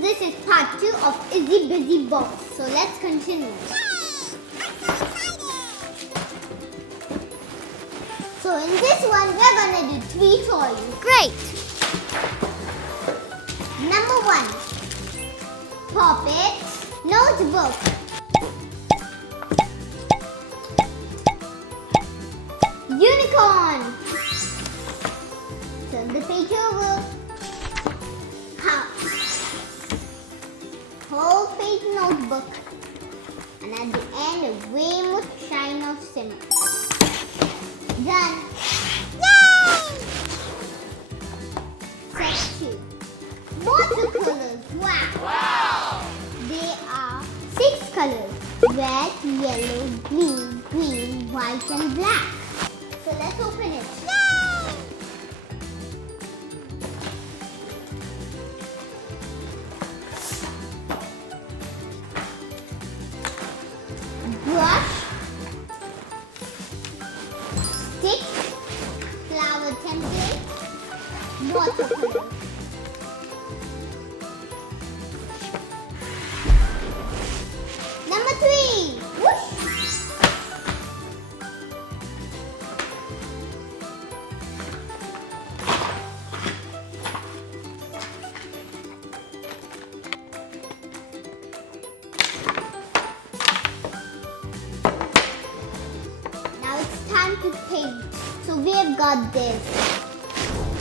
this is part 2 of Izzy Busy Box. So let's continue. So in this one, we're gonna do 3 toys. Great! Number 1, Puppet Notebook. Unicorn. Turn the page over. House. Whole page notebook. And at the end, a rainbow shine of cement. Done. Yay! Set 2. Watercolors. Wow. They are 6 colors. Red, yellow, green, white and black. So let's open it. Yay! Brush, stick, flower template, watercolor. Number 3, whoosh. Now it's time to paint. So we have got this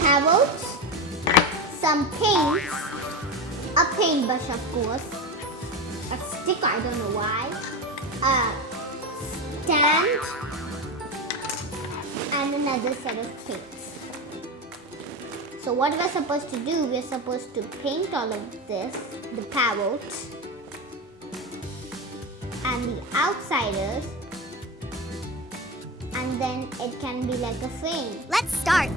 carrots, some paints, a paintbrush of course, a stick, I don't know why, a stand, and another set of paints. So what we're supposed to do, we're supposed to paint all of this, the parrots, and the outsiders, and then it can be like a frame. Let's start.